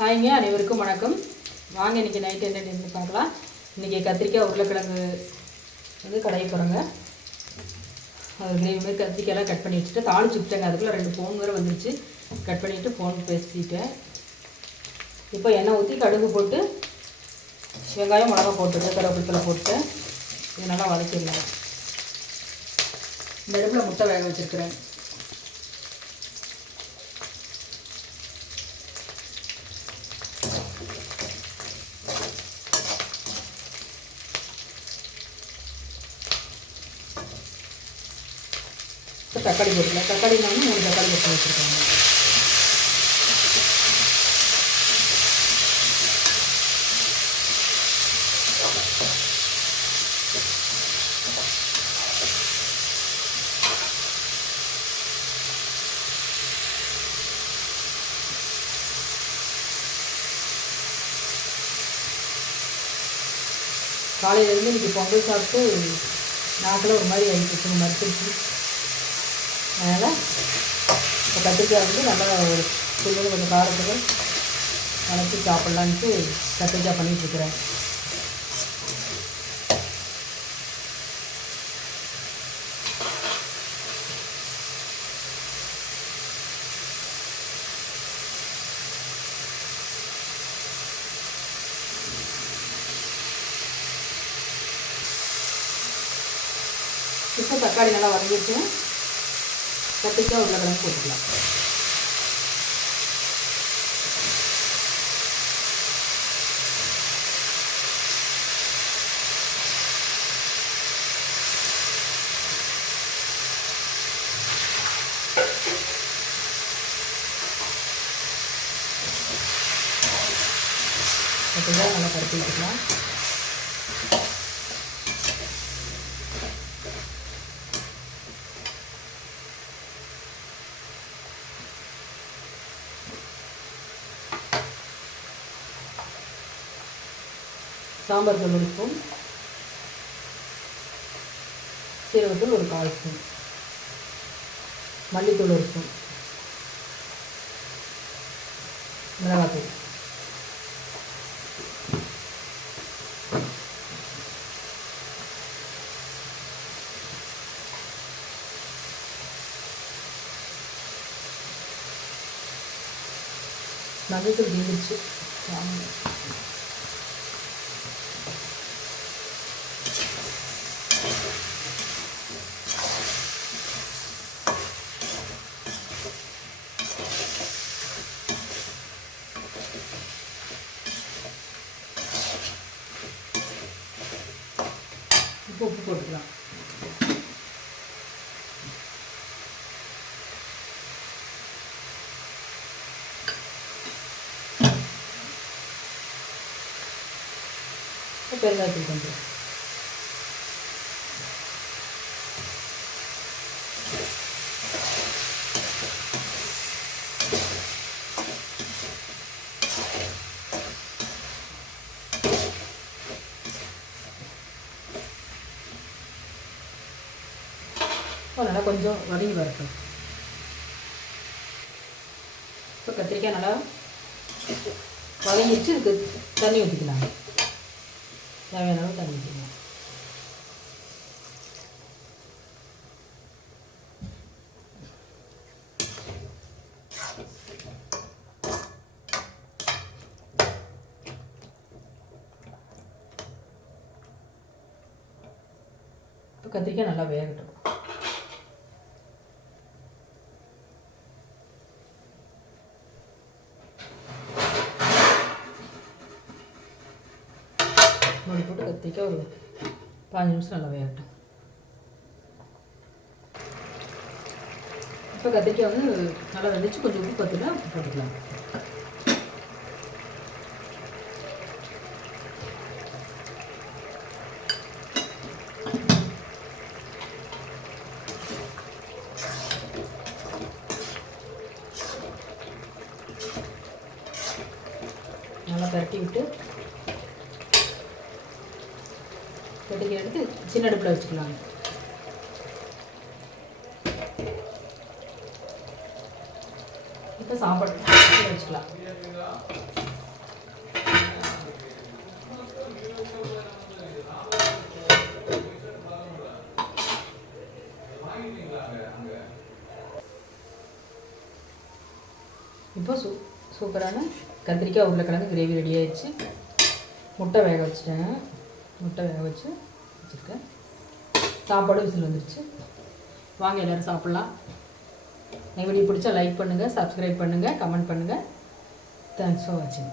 ஹாய்ங்க அனைவருக்கும் வணக்கம். வாங்க இன்றைக்கி நைட் என்ன நின்று பார்க்கலாம். இன்றைக்கி கத்திரிக்காய் உருளைக்கிழங்கு வந்து கடைய போகிறோங்க அது கிரேவி மாதிரி கத்திரிக்காயெல்லாம் கட் பண்ணி வச்சுட்டு தாளிச்சு விட்டேங்க அதுக்குள்ளே ரெண்டு ஃபோன் வேறு வந்துருச்சு. கட் பண்ணிவிட்டு ஃபோன் பேசிட்டேன். இப்போ எண்ணெய் ஊற்றி கடுகு போட்டு வெங்காயம் மிளகா போட்டுட்டேன். கருவேப்பிலை போட்டு இது நல்லா வதக்கிடலாம். இந்த இடத்துல முட்டை வேக வச்சுருக்குறேன். இப்போ தக்காளி போட்டுக்கலாம். தக்காளி இல்லாமல் மூணு தக்காளி போட்டு வச்சுருக்காங்க. காலையிலேருந்து இன்றைக்கி பொங்கல் சாப்பிட்டு நாக்கில் ஒரு மாதிரி ஆகிடுச்சு மறுத்துருச்சு அதனால் இப்போ கத்திரிக்காய் வந்து நல்லா ஒரு சுள்ளுன்னு கொஞ்சம் காரத்துக்கு நினச்சி சாப்பிட்லான்ட்டு கத்திரிக்காய் பண்ணிகிட்ருக்குறேன் இப்போ தக்காளி நல்லா வதங்கிடுச்சு கத்திரிக்காய் உருளைக்கிழங்கு போட்டுக்கலாம் நல்லா கருப்பி சாம்பார் தூள் ஒரு ஸ்பூன். சீரகத்தூள் ஒரு கால் ஸ்பூன். மல்லித்தூள் ஒரு ஸ்பூன். மிளகாத்தூள். மஞ்சத்தூள் தீர்ந்துச்சு உப்பு உப்பு போட்டுக்கலாம் பெருங்காயத்தூள் கொஞ்சம் நல்லா கொஞ்சம் வதங்கி வரட்டும். இப்போ கத்திரிக்காய் நல்லா வதங்கிடுச்சு இதுக்கு தண்ணி ஊற்றிக்கலாம் தேவையான அளவு தண்ணி ஊற்றிக்கலாம் இப்போ கத்திரிக்காய் நல்லா வேகட்டும் மூடி போட்டு கத்திரிக்காய் ஒரு பாஞ்சு நிமிஷம் நல்லா வேகட்டும் இப்போ கத்திரிக்காய் வந்து நல்லா வெந்துச்சு கொஞ்சம் உப்பு பார்த்துக்கலாம் போட்டுக்கலாம் நல்லா பரட்டி விட்டு கட்டிக்கு எடுத்து சின்ன அடுப்பில் வச்சுக்கலாம் இப்போ சாப்பாடு வச்சுக்கலாம். இப்போ சூ சூப்பரான கத்திரிக்காய் உருளைக்கிழங்கு கிரேவி ரெடி ஆயிடுச்சு. முட்டை வேக வச்சுட்டேன். முட்டை வேக வச்சு வச்சுருக்கேன். சாப்பாடு விசில் வந்துருச்சு. வாங்க எல்லோரும் சாப்பிட்லாம். என் வீடியோ பிடிச்சா லைக் பண்ணுங்கள் சப்ஸ்கிரைப் பண்ணுங்கள் கமெண்ட் பண்ணுங்கள் தேங்க்ஸ் ஃபார் வாட்சிங்